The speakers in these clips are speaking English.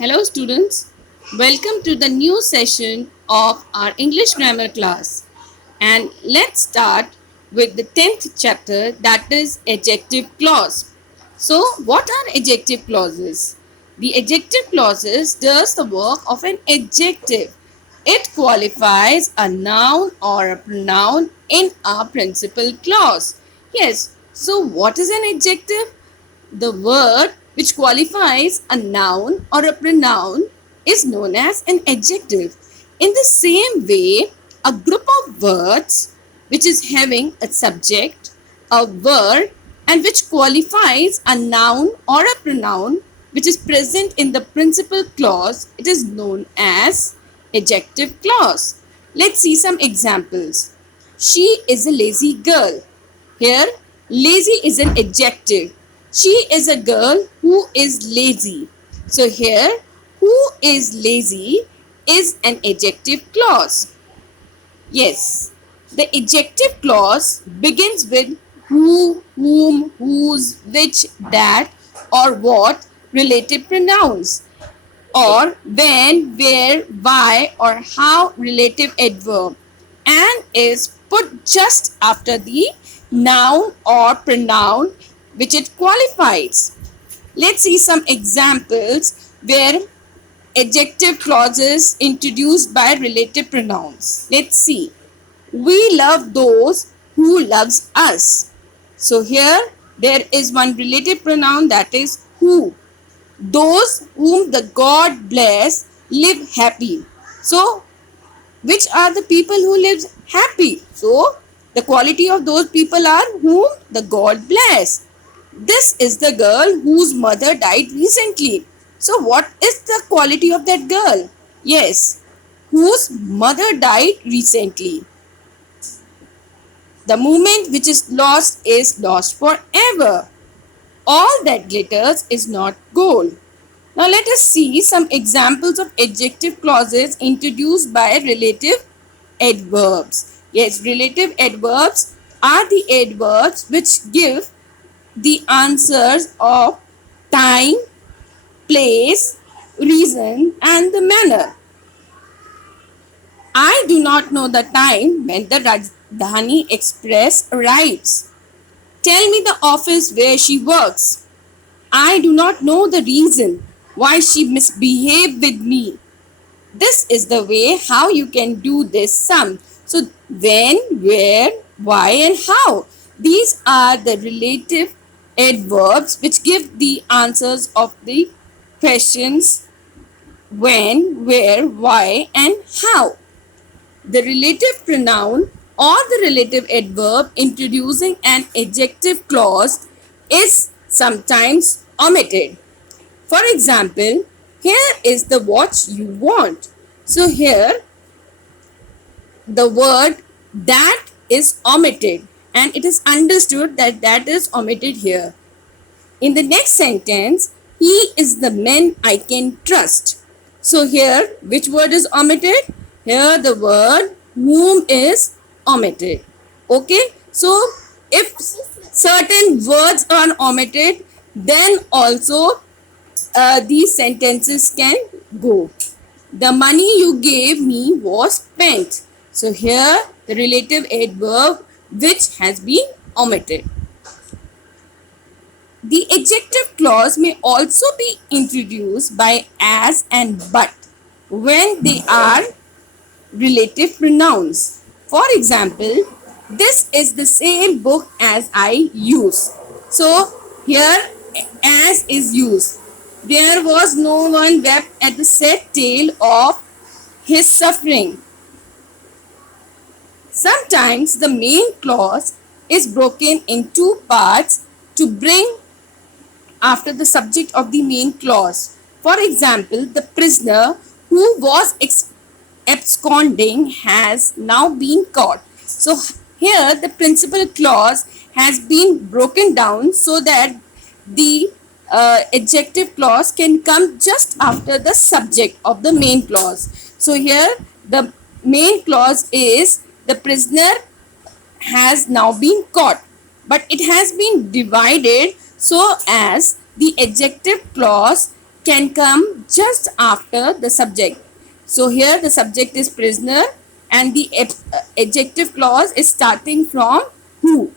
Hello, students. Welcome to the new session of our English grammar class. And let's start with the 10th chapter, that is adjective clause. So, what are adjective clauses? The adjective clauses does the work of an adjective. It qualifies a noun or a pronoun in a principal clause. Yes, so what is an adjective? The word which qualifies a noun or a pronoun is known as an adjective. In the same way, a group of words which is having a subject, a verb, and which qualifies a noun or a pronoun which is present in the principal clause, it is known as adjective clause. Let's see some examples. She is a lazy girl. Here, lazy is an adjective. She is a girl who is lazy. So here, who is lazy is an adjective clause. Yes, the adjective clause begins with who, whom, whose, which, that, or what relative pronouns, or when, where, why, or how relative adverb, and is put just after the noun or pronoun which it qualifies. Let's see some examples where adjective clauses introduced by relative pronouns. Let's see. We love those who loves us. So here there is one relative pronoun, that is who. Those whom the God bless live happy. So which are the people who lives happy? So the quality of those people are whom the God bless. This is the girl whose mother died recently. So what is the quality of that girl? Yes, whose mother died recently. The moment which is lost forever. All that glitters is not gold. Now let us see some examples of adjective clauses introduced by relative adverbs. Yes, relative adverbs are the adverbs which give the answers of time, place, reason, and the manner. I do not know the time when the Rajdhani Express arrives. Tell me the office where she works. I do not know the reason why she misbehaved with me. This is the way how you can do this sum. So when, where, why, and how. These are the relative adverbs which give the answers of the questions when, where, why, and how. The relative pronoun or the relative adverb introducing an adjective clause is sometimes omitted. For example, here is the watch you want. So here the word that is omitted and it is understood that that is omitted here. In the next sentence, he is the man I can trust. So here, which word is omitted? Here the word whom is omitted. Okay, so if certain words are omitted, then also these sentences can go. The money you gave me was spent. So here the relative adverb which has been omitted. The adjective clause may also be introduced by as and but when they are relative pronouns. For example, this is the same book as I use. So here as is used. There was no one wept at the sad tale of his suffering. Sometimes the main clause is broken in two parts to bring after the subject of the main clause. For example, the prisoner who was absconding has now been caught. So here the principal clause has been broken down so that the adjective clause can come just after the subject of the main clause. So here the main clause is the prisoner has now been caught, but it has been divided so as the adjective clause can come just after the subject. So here the subject is prisoner and the adjective clause is starting from who.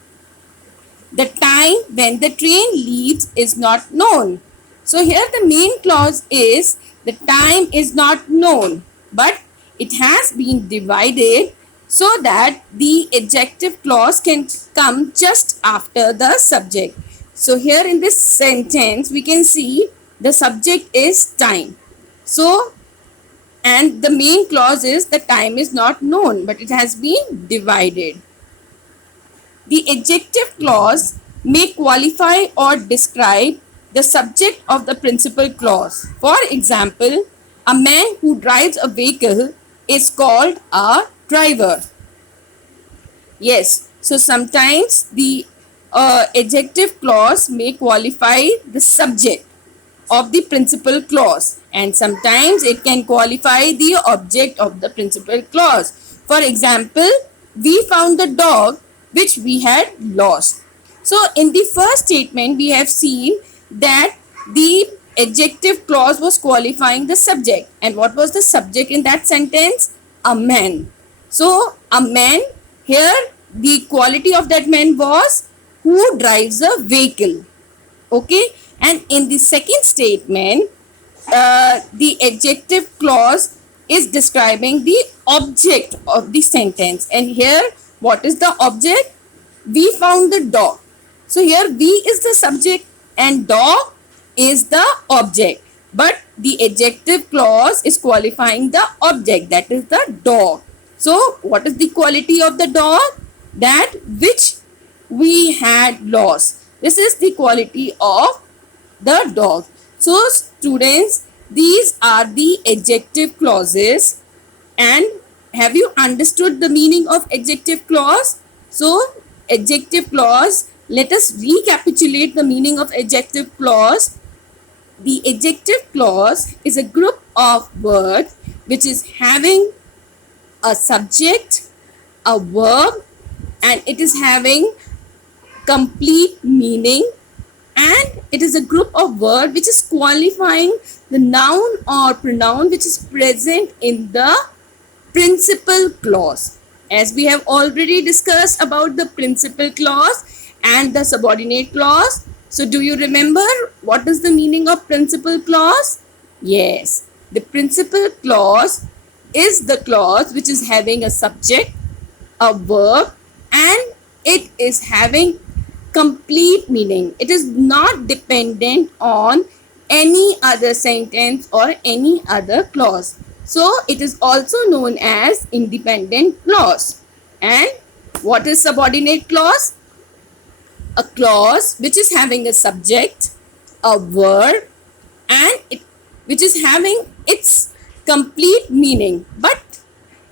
The time when the train leaves is not known. So here the main clause is the time is not known, but it has been divided so that the adjective clause can come just after the subject. So here in this sentence we can see the subject is time. So and the main clause is the time is not known, but it has been divided. The adjective clause may qualify or describe the subject of the principal clause. For example, a man who drives a vehicle is called a driver. Yes, so sometimes the adjective clause may qualify the subject of the principal clause, and sometimes it can qualify the object of the principal clause. For example, we found the dog which we had lost. So in the first statement we have seen that the adjective clause was qualifying the subject, and what was the subject in that sentence? A man. So a man, here the quality of that man was who drives a vehicle. Okay, and in the second statement the adjective clause is describing the object of the sentence, and here what is the object? We found the dog. So here we is the subject and dog is the object, but the adjective clause is qualifying the object, that is the dog. So what is the quality of the dog? That which we had lost. This is the quality of the dog. So students, these are the adjective clauses, and have you understood the meaning of adjective clause? So adjective clause, let us recapitulate the meaning of adjective clause. The adjective clause is a group of words which is having a subject, a verb, and it is having complete meaning, and it is a group of words which is qualifying the noun or pronoun which is present in the principal clause. As we have already discussed about the principal clause and the subordinate clause. So do you remember what is the meaning of principal clause? Yes, the principal clause is the clause which is having a subject, a verb, and it is having complete meaning. It is not dependent on any other sentence or any other clause. So it is also known as independent clause. And what is subordinate clause? A clause which is having a subject, a verb, and which is having its complete meaning, but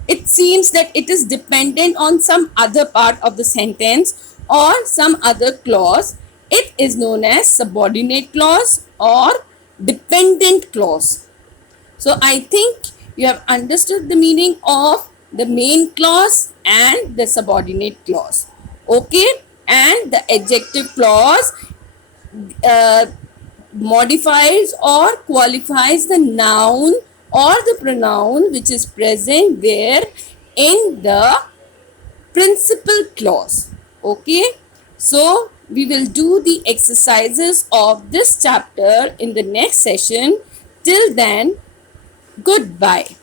it seems that it is dependent on some other part of the sentence or some other clause. It is known as subordinate clause or dependent clause. So I think you have understood the meaning of the main clause and the subordinate clause. Okay, and the adjective clause modifies or qualifies the noun or the pronoun which is present there in the principal clause. Okay, so we will do the exercises of this chapter in the next session. Till then, goodbye.